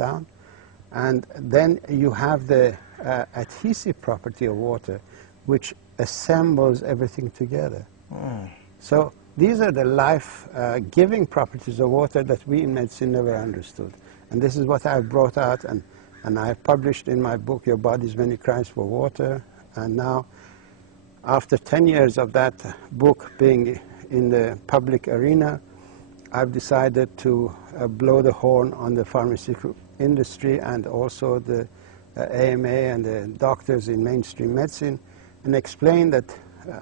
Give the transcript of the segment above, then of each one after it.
down. And then you have the adhesive property of water, which assembles everything together. So these are the life-giving properties of water that we in medicine never understood. And this is what I've brought out, and I have published in my book, Your Body's Many Cries for Water. And now, after 10 years of that book being in the public arena, I've decided to blow the horn on the pharmaceutical industry and also the AMA and the doctors in mainstream medicine, and explain that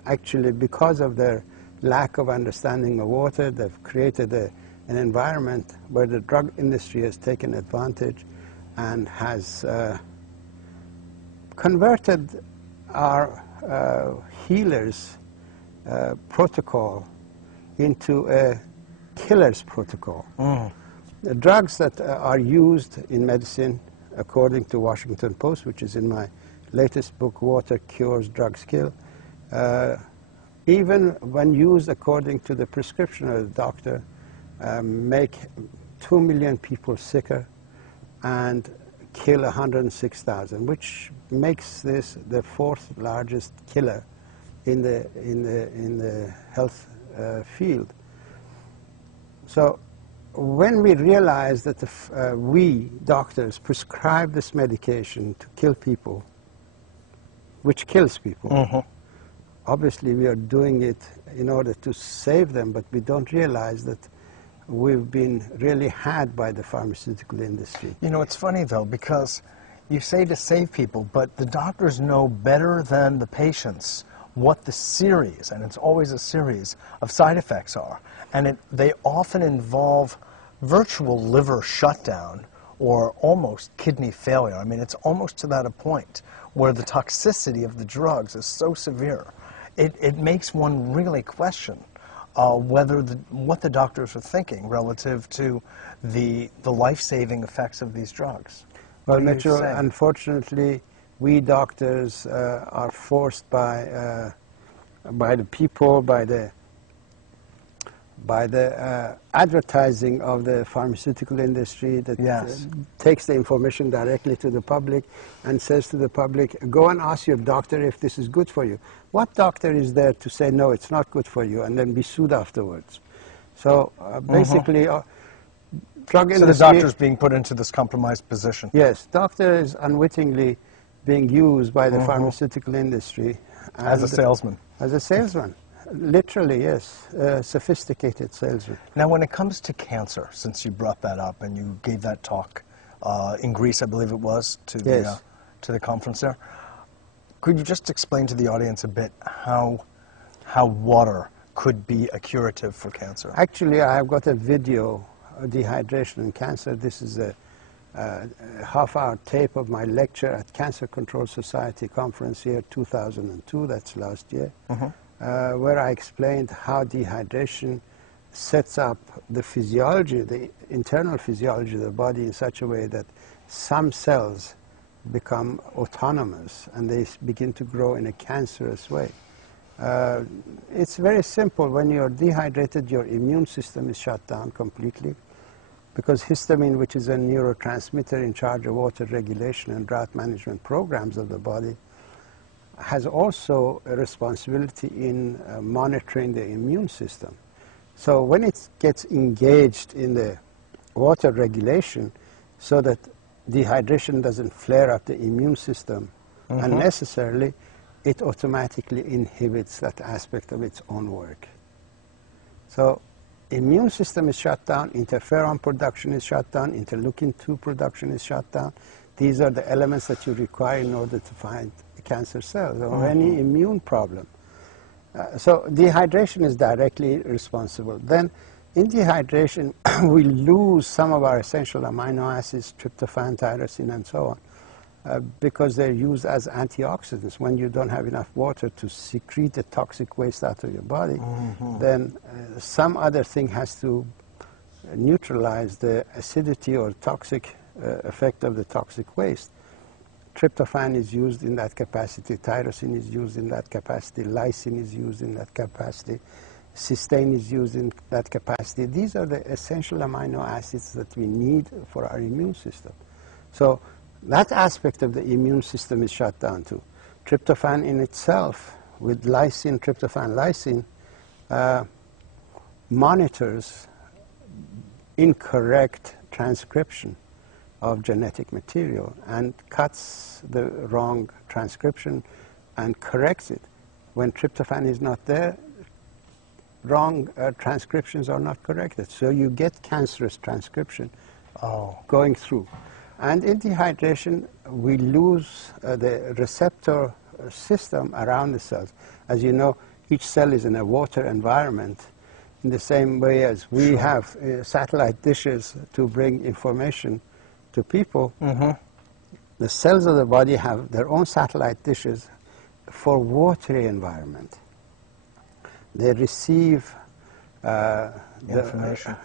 actually because of their lack of understanding of water, they've created an environment where the drug industry has taken advantage and has converted our healers' protocol into a killer's protocol. The drugs that are used in medicine, according to Washington Post, which is in my latest book, Water Cures, Drugs Kill, even when used according to the prescription of the doctor, make 2 million people sicker and kill 106,000, which makes this the 4th largest killer in the health field. So when we realize that we doctors prescribe this medication to kill people, which kills people, obviously we are doing it in order to save them, but we don't realize that we've been really had by the pharmaceutical industry. You know, it's funny though, because you say to save people, but the doctors know better than the patients what the series, and it's always a series, of side effects are. And they often involve virtual liver shutdown or almost kidney failure. I mean, it's almost to that a point where the toxicity of the drugs is so severe. It makes one really question what the doctors are thinking relative to the life-saving effects of these drugs. Well, Mitchell, unfortunately, we doctors are forced by the people, by the advertising of the pharmaceutical industry that takes the information directly to the public and says to the public, go and ask your doctor if this is good for you. What doctor is there to say, no, it's not good for you, and then be sued afterwards? So basically, drug industry... So the doctor's being put into this compromised position. Yes, doctor is unwittingly being used by the pharmaceutical industry. As a salesman. As a salesman. Literally, yes, sophisticated salesman. Now, when it comes to cancer, since you brought that up and you gave that talk in Greece, I believe it was, to the conference there, could you just explain to the audience a bit how water could be a curative for cancer? Actually, I've got a video of dehydration and cancer. This is a half-hour tape of my lecture at Cancer Control Society conference here, 2002, that's last year. Where I explained how dehydration sets up the physiology, the internal physiology of the body in such a way that some cells become autonomous and they begin to grow in a cancerous way. It's very simple. When you're dehydrated, your immune system is shut down completely because histamine, which is a neurotransmitter in charge of water regulation and drought management programs of the body, has also a responsibility in monitoring the immune system. So when it gets engaged in the water regulation so that dehydration doesn't flare up the immune system unnecessarily, it automatically inhibits that aspect of its own work. So immune system is shut down, interferon production is shut down, interleukin-2 production is shut down. These are the elements that you require in order to find cancer cells or any immune problem. So dehydration is directly responsible. Then in dehydration, we lose some of our essential amino acids, tryptophan, tyrosine, and so on, because they're used as antioxidants. When you don't have enough water to secrete the toxic waste out of your body, then some other thing has to neutralize the acidity or toxic effect of the toxic waste. Tryptophan is used in that capacity, tyrosine is used in that capacity, lysine is used in that capacity, cysteine is used in that capacity. These are the essential amino acids that we need for our immune system. So that aspect of the immune system is shut down too. Tryptophan in itself, with lysine, tryptophan lysine, monitors incorrect transcription of genetic material and cuts the wrong transcription and corrects it. When tryptophan is not there, wrong transcriptions are not corrected. So you get cancerous transcription going through. And in dehydration, we lose the receptor system around the cells. As you know, each cell is in a water environment in the same way as we have satellite dishes to bring information to people. The cells of the body have their own satellite dishes for watery environment. They receive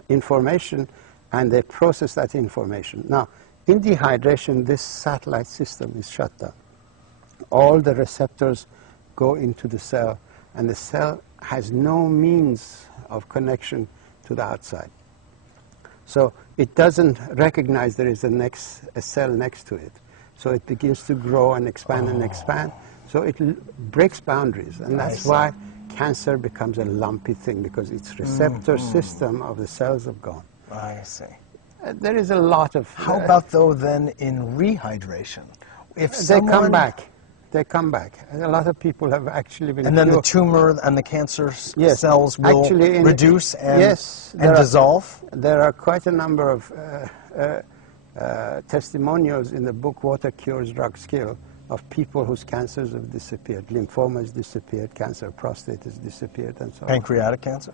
information and they process that information. Now, in dehydration, this satellite system is shut down. All the receptors go into the cell, and the cell has no means of connection to the outside. So it doesn't recognize there is a cell next to it. So it begins to grow and expand and expand. So it breaks boundaries, and that's why cancer becomes a lumpy thing, because its receptor system of the cells have gone. I see. There is a lot of... How about, though, then in rehydration? If they come back. They come back. A lot of people have actually been... And then the tumor and the cancer cells will actually reduce and dissolve? There are quite a number of testimonials in the book Water Cures Drugs Kill of people whose cancers have disappeared. Lymphoma has disappeared, cancer of prostate has disappeared, and so on. Pancreatic cancer?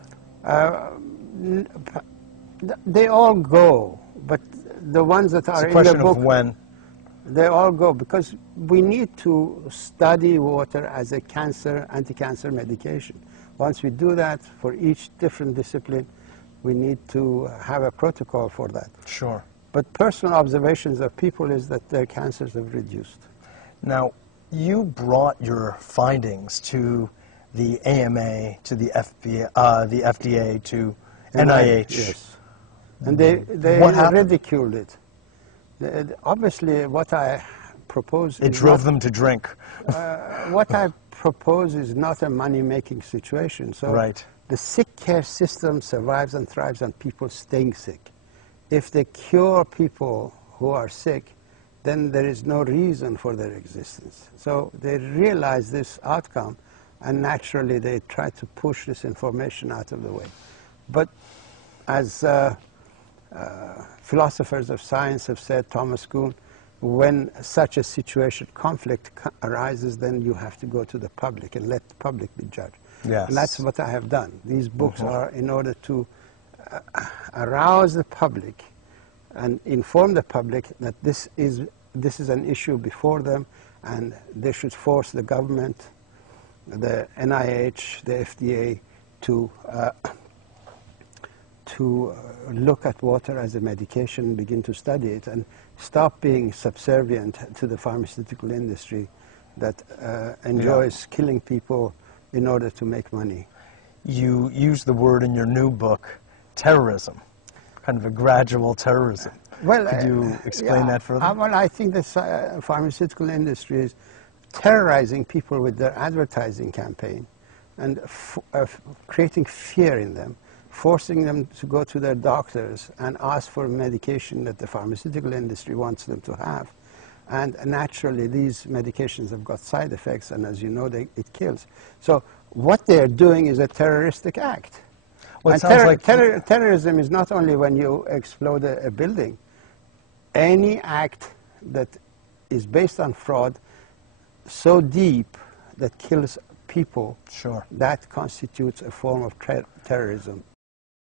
They all go, but the ones that are in the book... It's a question of when. They all go, because we need to study water as a anti-cancer medication. Once we do that, for each different discipline, we need to have a protocol for that. Sure. But personal observations of people is that their cancers have reduced. Now, you brought your findings to the AMA, to the FDA, to NIH. Yes. And they ridiculed it. Obviously, what I propose... It drove them to drink. What I propose is not a money-making situation. So the sick care system survives and thrives on people staying sick. If they cure people who are sick, then there is no reason for their existence. So they realize this outcome, and naturally they try to push this information out of the way. But as philosophers of science have said, Thomas Kuhn, when such a situation, conflict arises, then you have to go to the public and let the public be judged. Yes. And that's what I have done. These books are in order to arouse the public and inform the public that this is an issue before them, and they should force the government, the NIH, the FDA to look at water as a medication and begin to study it, and stop being subservient to the pharmaceutical industry that enjoys killing people in order to make money. You use the word in your new book, terrorism, kind of a gradual terrorism. Well, could you explain that further? Well, I think the pharmaceutical industry is terrorizing people with their advertising campaign and creating fear in them, forcing them to go to their doctors and ask for medication that the pharmaceutical industry wants them to have. And naturally, these medications have got side effects, and as you know, it kills. So what they're doing is a terroristic act. Well, and terrorism is not only when you explode a building. Any act that is based on fraud so deep that kills people, that constitutes a form of terrorism.